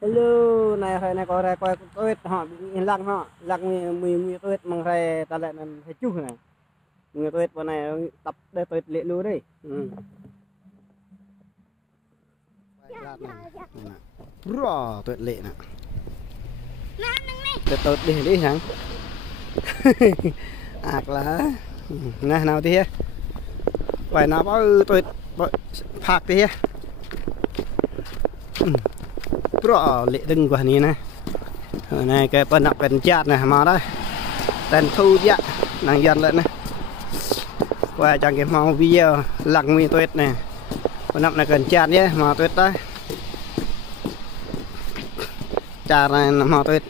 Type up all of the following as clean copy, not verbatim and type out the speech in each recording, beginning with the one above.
Hello, này có ra coi tôi họ bị lăng họ lăng mì tôi mang ra ta lại là phải chú này người tôi bữa này tập để tôi lệ luôn đấy. Rò tôi lệ nè. Để tôi đi sáng. Ác là nè nào thì phải nào bao tôi phạt thì rò lệ đừng quả này nè. Này cái phần nặng cần chát này mà đây tên thu dạ nàng dân lên này qua trong cái màu video lặng mi tuyết này phần nặng này cần chát nhé mà tuyết đấy chát này là màu tuyết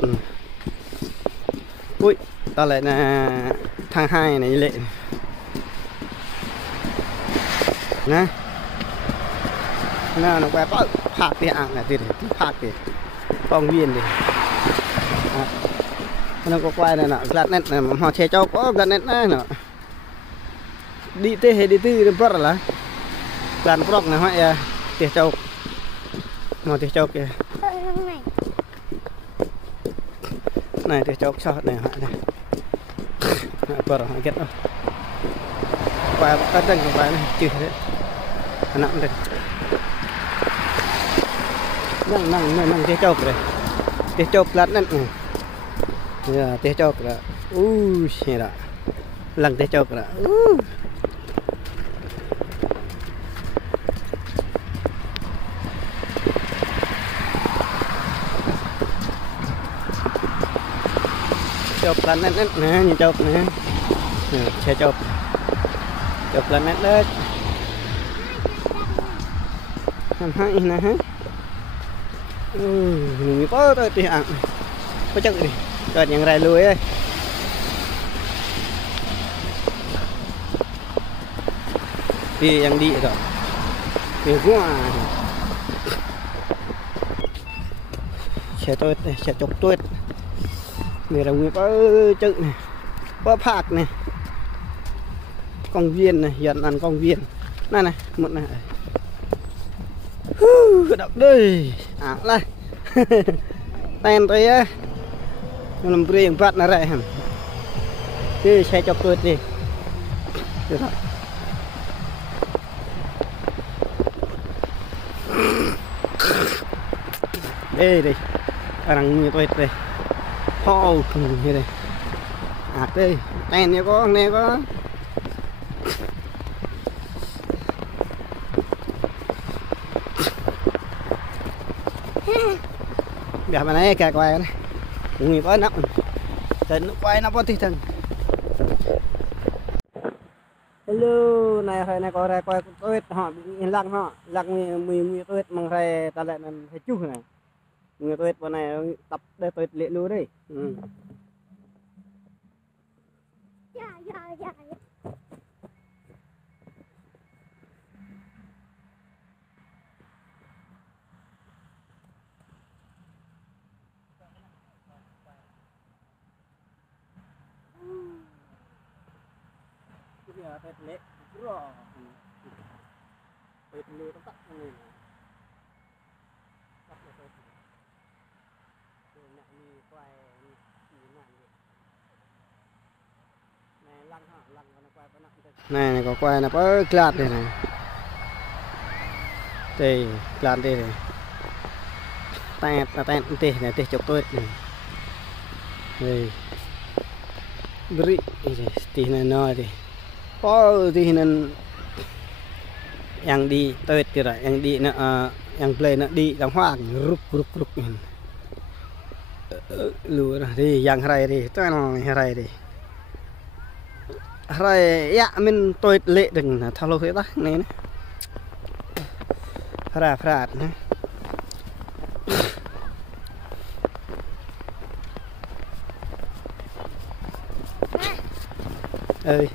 ui ta lại là tháng 2 này lệ nè nó quay phạt cái ảng này thì phạt thì công viên thì nó có quay này nè gạt nét này họ che cho có gạt nét này nè đi tê hay đi tư rất là gạt prok này họ tiệt châu mà tiệt châu kìa này tiệt châu short này họ này bờ họ get đâu quay cắt đằng quay này chữ thế nặng đây nặng tiệt châu kìa tiệt châu gạt nét này ya teh cok lah ini dah lang teh cok lah cok planet nè như cok nè xe cok planet đấy làm hay nè hả mình có tôi thì ăn có chắc điเกิดอย่างไรลุยเอ้ยดียังดีต่อเดี๋ยวกูเสียตัวเสียจบตัวเนี่ยเรามีก็จึ๊กnày có phạt này công viên này dần ăn công viên này này một này đọc đây lại tên tôi á làm riêng vắt nó rẻ hẳn chứ xe chọc tôi đi đây đây đang như tôi đây ho như đây đây tên này có đẹp mà này kẹt quay này người có nặng tên nó quay nó có thì thằng hello này có ra coi tôi họ bị lăng mì tôi mang ra ta lại là phải chú này người tôi bữa này tập để tôi lệ luôn đấy tết lệ rõ tết lệ nó tắt này tắt rồi tết này đi quay này lăng nó quay này có quay nó có clad đây này đây clad đây này tay tê này tê chụp tôi này đây beri ini này nói đi có thì nên yang đi tới thì là yang đi nó yang play nó đi trong hoa rục lùa đi yang ray đi tôi nói ray đi ray ya mình tôi lệ đừng là thao lô thế ta này phạt nữa ơi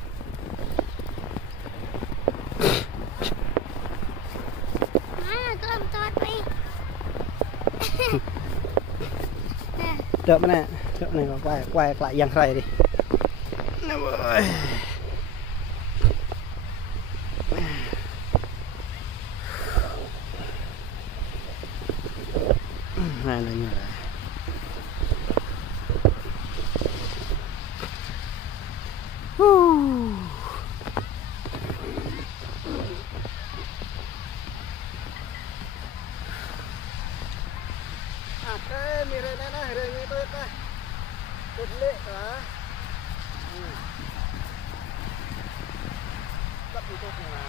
chợ này có quay lại giang rầy đi này là như vậy. Cái mì này này rồi như tôi ta cột lệ đó bắt đi tôi mà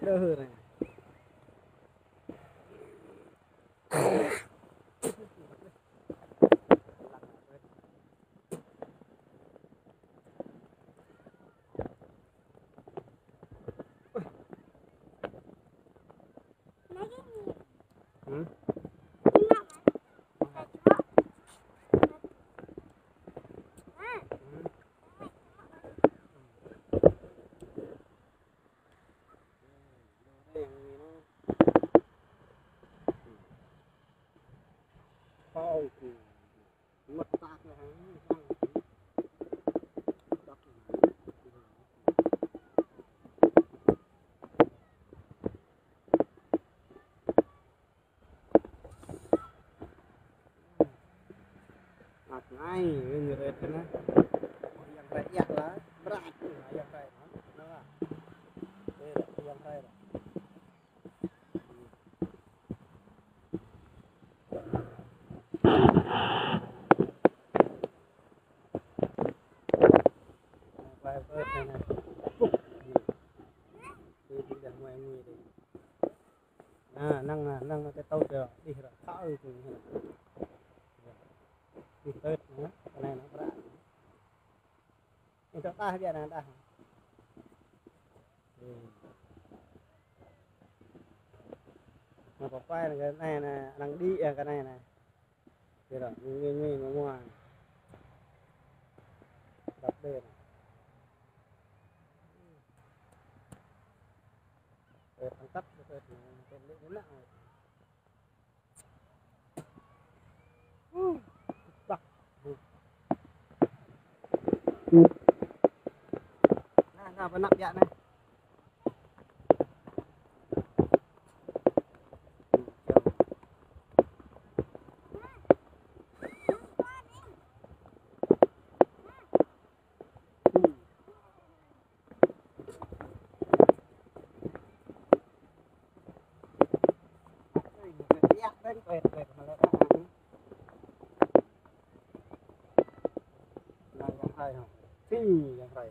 đỡ hơn này. Ừ. Mất tạc là ngay người đẹp thế này yang rakyat lah berat yang rakyat nah yang rakyat vài vợt này này đi đi ra ngoài người đi năng cái tàu được đi rồi tháo đi đi tới nữa cái này nó berat itu tah dia nang tah mà có quay là cái này nè đang đi cái này này thì rồi nguyên nó ngoài đập đền để thằng tắt cái lưỡi đến nặng bắt nào phải nặng dạ này yang raya.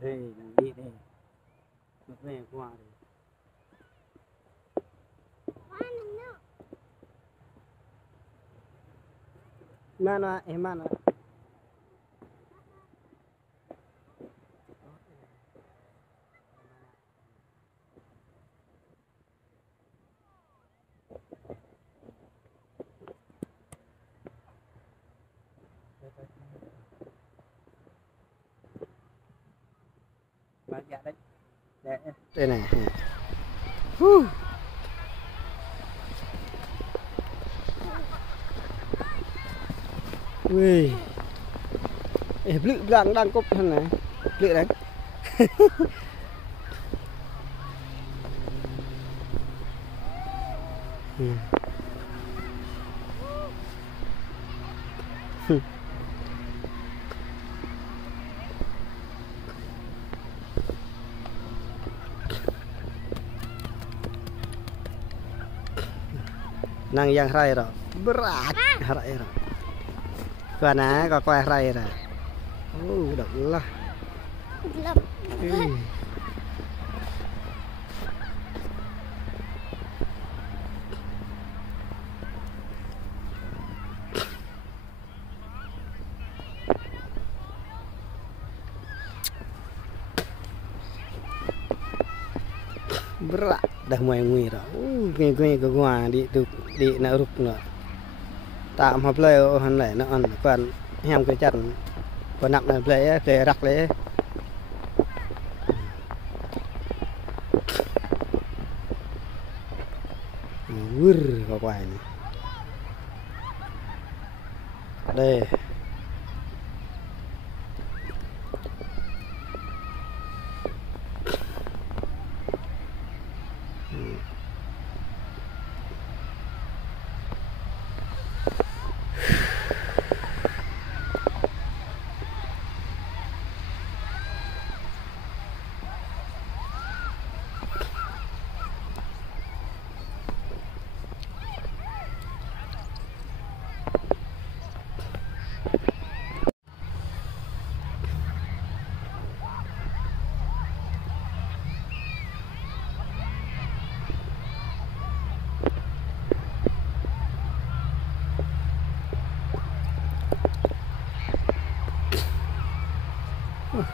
Đây đi đây nó về qua đây mana mana Bạn dạ đấy. Đây này. Huh. Ui. Lự đang cúp thân này. Lự đấy. Nang yang rai rồi berat rai rồi qua ná có qua rai rồi đậm lah berat dah mulai ngui rồi ngui ke gua di nak ruk nữa tạm hợp lệ hắn này nó ăn còn hem cái chặt còn nặng là lệ rắc lệ có quài này đây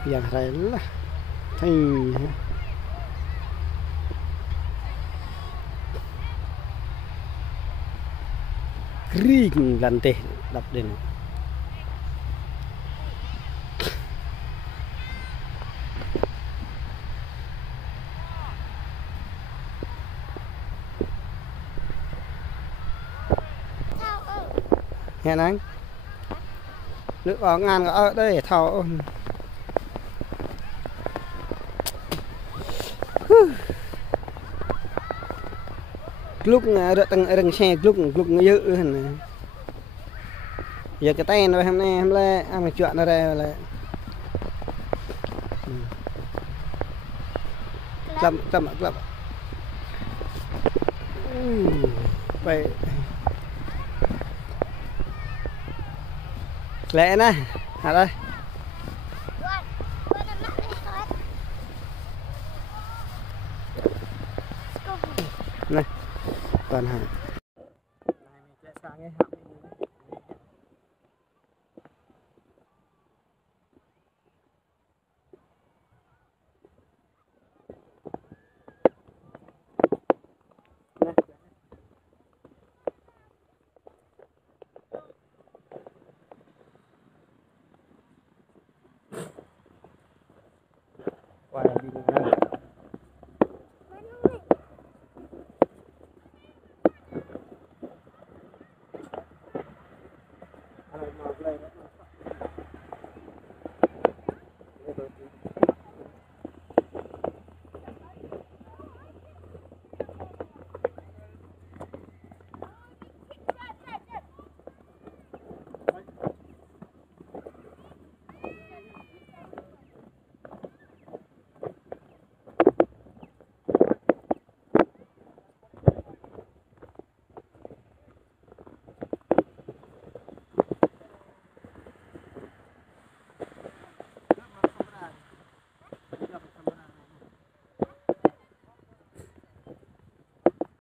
yang rai lah thay kering lanteh đập đến nghe anh nước ở ngang ở đây thao lúc rợ tăng rừng xe lúc dữ này giờ cái tay nó hôm nay ăn cái chuyện nó đây là chậm vậy lẹ nè hả đây này còn hả qua đi